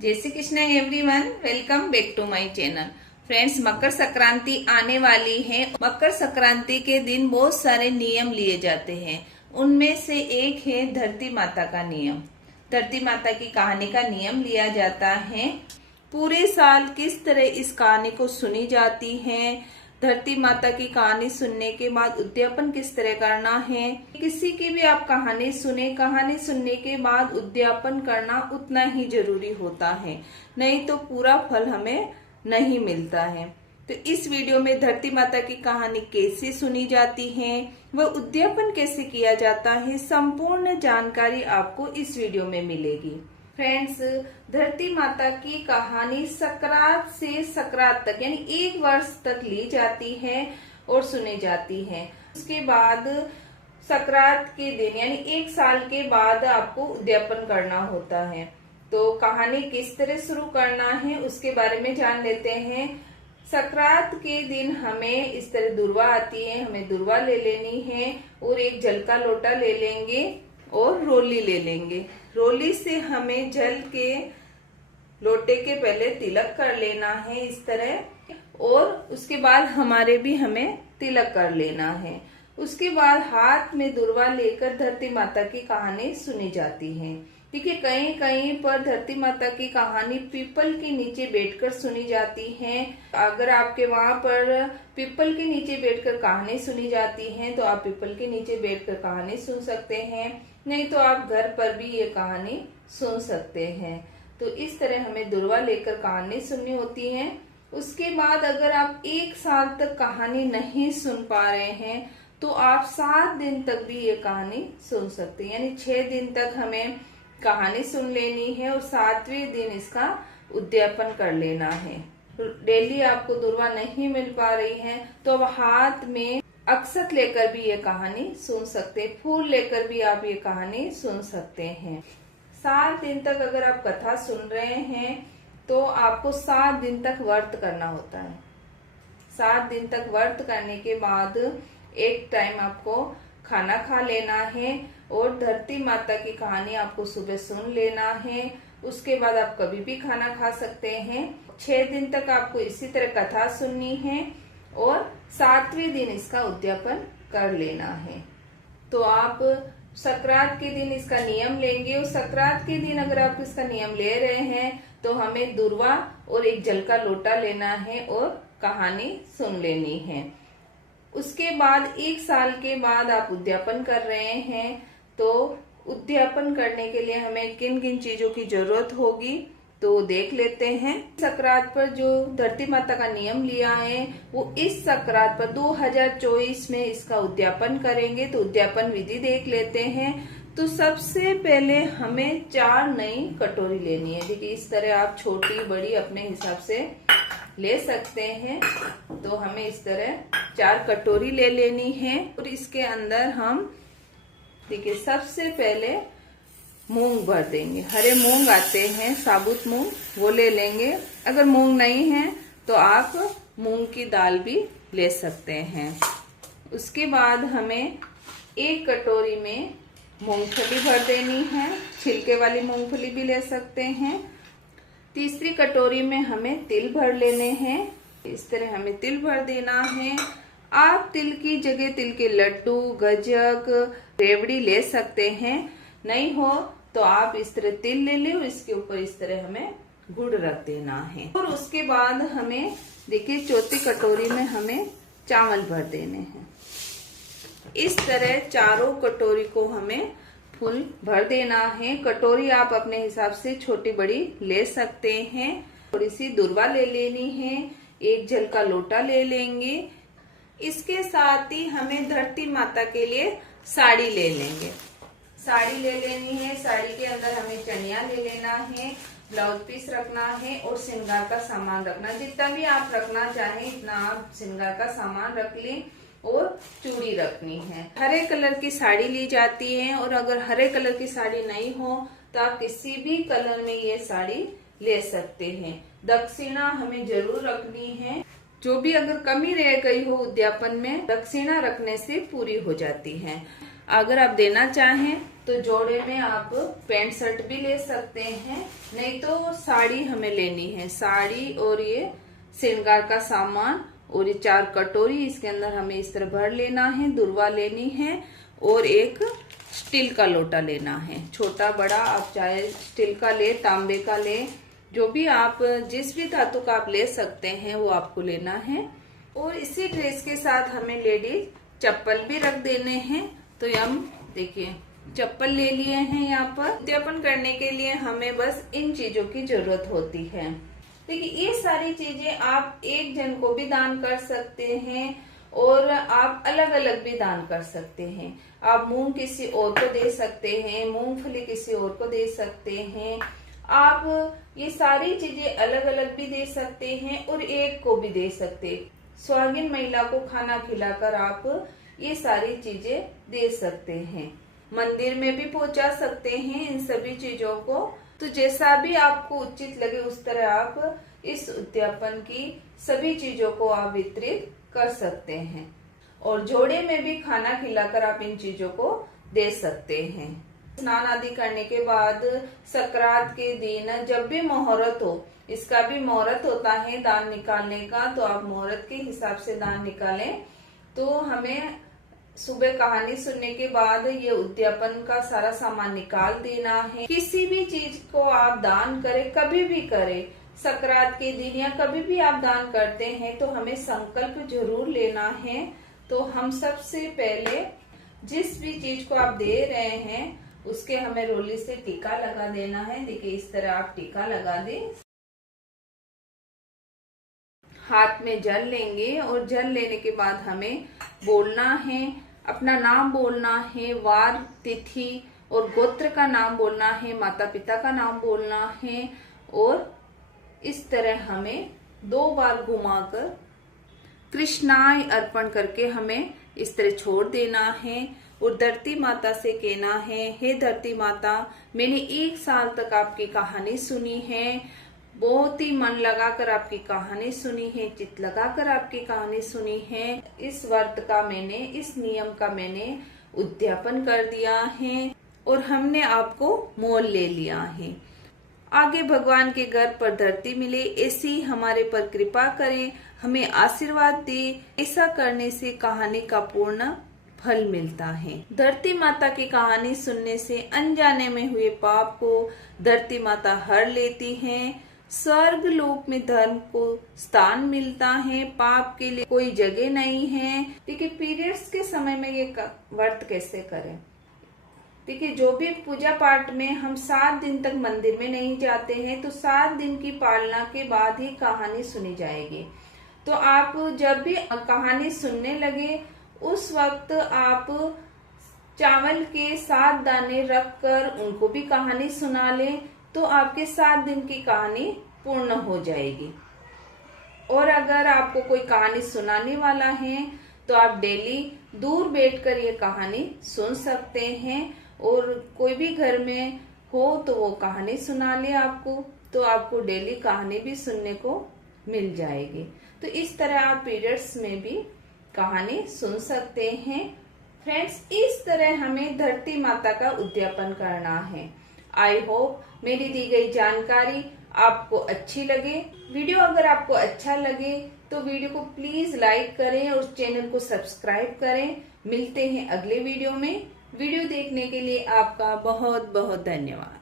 जय Shri Krishna everyone, welcome back to my channel. Friends, Makar Sankranti आने वाली है। मकर संक्रांति के दिन बहुत सारे नियम लिए जाते हैं। उनमें से एक है धरती माता का नियम। धरती माता की कहानी का नियम लिया जाता है। पूरे साल किस तरह इस कहानी को सुनी जाती है, धरती माता की कहानी सुनने के बाद उद्यापन किस तरह करना है। किसी की भी आप कहानी सुने, कहानी सुनने के बाद उद्यापन करना उतना ही जरूरी होता है, नहीं तो पूरा फल हमें नहीं मिलता है। तो इस वीडियो में धरती माता की कहानी कैसे सुनी जाती है, वह उद्यापन कैसे किया जाता है, संपूर्ण जानकारी आपको इस वीडियो में मिलेगी। फ्रेंड्स, धरती माता की कहानी सकरात से सकरात तक यानी 1 वर्ष तक ली जाती है और सुनी जाती है। उसके बाद सकरात के दिन यानी 1 साल के बाद आपको उद्यापन करना होता है। तो कहानी किस तरह शुरू करना है उसके बारे में जान लेते हैं। सकरात के दिन हमें इस तरह दुर्वा आती है, हमें दुर्वा ले लेनी है और एक जल का लोटा ले लेंगे और रोली ले लेंगे। रोली से हमें जल के लोटे के पहले तिलक कर लेना है इस तरह, और उसके बाद हमें तिलक कर लेना है। उसके बाद हाथ में दुर्वा लेकर धरती माता की कहानी सुनी जाती है। देखिए, कहीं कहीं पर धरती माता की कहानी पीपल के नीचे बैठकर सुनी जाती है। अगर आपके वहां पर पीपल के नीचे बैठकर कहानी सुनी जाती है तो आप पीपल के नीचे बैठकर कहानी सुन सकते हैं, नहीं तो आप घर पर भी ये कहानी सुन सकते हैं। तो इस तरह हमें दुर्वा लेकर कहानी सुननी होती है। उसके बाद अगर आप 1 साल तक कहानी नहीं सुन पा रहे हैं तो आप 7 दिन तक भी ये कहानी सुन सकते हैं, यानी 6 दिन तक हमें कहानी सुन लेनी है और 7वें दिन इसका उद्यापन कर लेना है। डेली आपको दुर्वा नहीं मिल पा रही है तो अब हाथ में अक्षत लेकर भी ये कहानी सुन सकते हैं, फूल लेकर भी आप ये कहानी सुन सकते हैं। 7 दिन तक अगर आप कथा सुन रहे हैं तो आपको 7 दिन तक व्रत करना होता है। 7 दिन तक व्रत करने के बाद एक टाइम आपको खाना खा लेना है और धरती माता की कहानी आपको सुबह सुन लेना है। उसके बाद आप कभी भी खाना खा सकते हैं। 6 दिन तक आपको इसी तरह कथा सुननी है और 7वें दिन इसका उद्यापन कर लेना है। तो आप सकरात के दिन इसका नियम लेंगे और सकरात के दिन अगर आप इसका नियम ले रहे हैं तो हमें दुर्वा और एक जल का लोटा लेना है और कहानी सुन लेनी है। उसके बाद 1 साल के बाद आप उद्यापन कर रहे हैं तो उद्यापन करने के लिए हमें किन किन चीजों की जरूरत होगी तो देख लेते हैं। सकरात पर जो धरती माता का नियम लिया है वो इस सकरात पर 2024 में इसका उद्यापन करेंगे। तो उद्यापन विधि देख लेते हैं। तो सबसे पहले हमें 4 नई कटोरी लेनी है। देखिए, इस तरह आप छोटी बड़ी अपने हिसाब से ले सकते हैं। तो हमें इस तरह 4 कटोरी ले लेनी है और इसके अंदर हम देखिए सबसे पहले मूंग भर देंगे। हरे मूंग आते हैं, साबुत मूंग, वो ले लेंगे। अगर मूंग नहीं है तो आप मूंग की दाल भी ले सकते हैं। उसके बाद हमें 1 कटोरी में मूंगफली भर देनी है, छिलके वाली मूंगफली भी ले सकते हैं। तीसरी कटोरी में हमें तिल भर लेने हैं। इस तरह हमें तिल भर देना है। आप तिल की जगह तिल के लड्डू, गजक, रेवड़ी ले सकते हैं। नहीं हो तो आप इस तरह तिल ले ले और इसके ऊपर इस तरह हमें गुड़ रख देना है। और उसके बाद हमें देखिए 4थी कटोरी में हमें चावल भर देने हैं। इस तरह चारों कटोरी को हमें फुल भर देना है। कटोरी आप अपने हिसाब से छोटी बड़ी ले सकते हैं। थोड़ी सी दुर्वा ले लेनी है, एक जल का लोटा ले लेंगे। इसके साथ ही हमें धरती माता के लिए साड़ी ले लेंगे। साड़ी ले लेनी है। साड़ी के अंदर हमें चनिया ले लेना है, ब्लाउज पीस रखना है और श्रृंगार का सामान रखना। जितना भी आप रखना चाहें इतना आप श्रृंगार का सामान रख लें और चूड़ी रखनी है। हरे कलर की साड़ी ली जाती है और अगर हरे कलर की साड़ी नहीं हो तो आप किसी भी कलर में ये साड़ी ले सकते हैं। दक्षिणा हमें जरूर रखनी है। जो भी अगर कमी रह गई हो उद्यापन में, दक्षिणा रखने से पूरी हो जाती है। अगर आप देना चाहें तो जोड़े में आप पैंट शर्ट भी ले सकते हैं, नहीं तो साड़ी हमें लेनी है। साड़ी और ये श्रृंगार का सामान और ये 4 कटोरी, इसके अंदर हमें इस तरह भर लेना है। दुर्वा लेनी है और एक स्टील का लोटा लेना है, छोटा बड़ा आप चाहे स्टील का ले, तांबे का ले, जो भी आप जिस भी धातु का आप ले सकते हैं वो आपको लेना है। और इसी ड्रेस के साथ हमें लेडीज चप्पल भी रख देने हैं। तो हम देखिए चप्पल ले लिए हैं। यहाँ पर उद्यापन करने के लिए हमें बस इन चीजों की जरूरत होती है। देखिए ये सारी चीजें आप एक जन को भी दान कर सकते हैं और आप अलग अलग भी दान कर सकते हैं। आप मूंग किसी और को दे सकते हैं, मूंगफली किसी और को दे सकते हैं। आप ये सारी चीजें अलग अलग भी दे सकते हैं और एक को भी दे सकते हैं। सुहागिन महिला को खाना खिलाकर आप ये सारी चीजें दे सकते हैं। मंदिर में भी पहुंचा सकते हैं इन सभी चीजों को। तो जैसा भी आपको उचित लगे उस तरह आप इस उद्यापन की सभी चीजों को आप वितरित कर सकते हैं। और जोड़े में भी खाना खिलाकर आप इन चीजों को दे सकते हैं। स्नान आदि करने के बाद संक्रांत के दिन जब भी मुहूर्त हो, इसका भी मुहूर्त होता है दान निकालने का, तो आप मुहूर्त के हिसाब से दान निकालें। तो हमें सुबह कहानी सुनने के बाद ये उद्यापन का सारा सामान निकाल देना है। किसी भी चीज को आप दान करें, कभी भी करें, संक्रांत के दिन या कभी भी आप दान करते हैं तो हमें संकल्प जरूर लेना है। तो हम सबसे पहले जिस भी चीज को आप दे रहे हैं उसके हमें रोली से टीका लगा देना है। देखिए इस तरह आप टीका लगा दें। हाथ में जल लेंगे और जल लेने के बाद हमें बोलना है, अपना नाम बोलना है, वार तिथि और गोत्र का नाम बोलना है, माता पिता का नाम बोलना है और इस तरह हमें 2 बार घुमाकर कृष्णाय अर्पण करके हमें इस तरह छोड़ देना है। और धरती माता से कहना है, हे धरती माता, मैंने 1 साल तक आपकी कहानी सुनी है, बहुत ही मन लगाकर आपकी कहानी सुनी है, चित लगाकर आपकी कहानी सुनी है। इस व्रत का मैंने, इस नियम का मैंने उद्यापन कर दिया है और हमने आपको मोल ले लिया है। आगे भगवान के घर पर धरती मिले, ऐसी हमारे पर कृपा करें, हमें आशीर्वाद दे। ऐसा करने से कहानी का पूर्ण फल मिलता है। धरती माता की कहानी सुनने से अनजाने में हुए पाप को धरती माता हर लेती है। स्वर्ग लोक में धर्म को स्थान मिलता है, पाप के लिए कोई जगह नहीं है। देखिए पीरियड्स के समय में ये व्रत कैसे करें। देखिए जो भी पूजा पाठ में हम 7 दिन तक मंदिर में नहीं जाते हैं तो 7 दिन की पालना के बाद ही कहानी सुनी जाएगी। तो आप जब भी कहानी सुनने लगे उस वक्त आप चावल के 7 दाने रखकर उनको भी कहानी सुना लें, तो आपके 7 दिन की कहानी पूर्ण हो जाएगी। और अगर आपको कोई कहानी सुनाने वाला है तो आप डेली दूर बैठकर ये कहानी सुन सकते हैं। और कोई भी घर में हो तो वो कहानी सुना ले आपको, तो आपको डेली कहानी भी सुनने को मिल जाएगी। तो इस तरह आप पीरियड्स में भी कहानी सुन सकते हैं। फ्रेंड्स इस तरह हमें धरती माता का उद्यापन करना है। आई होप मेरी दी गई जानकारी आपको अच्छी लगे। वीडियो अगर आपको अच्छा लगे तो वीडियो को प्लीज लाइक करें और चैनल को सब्सक्राइब करें। मिलते हैं अगले वीडियो में। वीडियो देखने के लिए आपका बहुत बहुत धन्यवाद।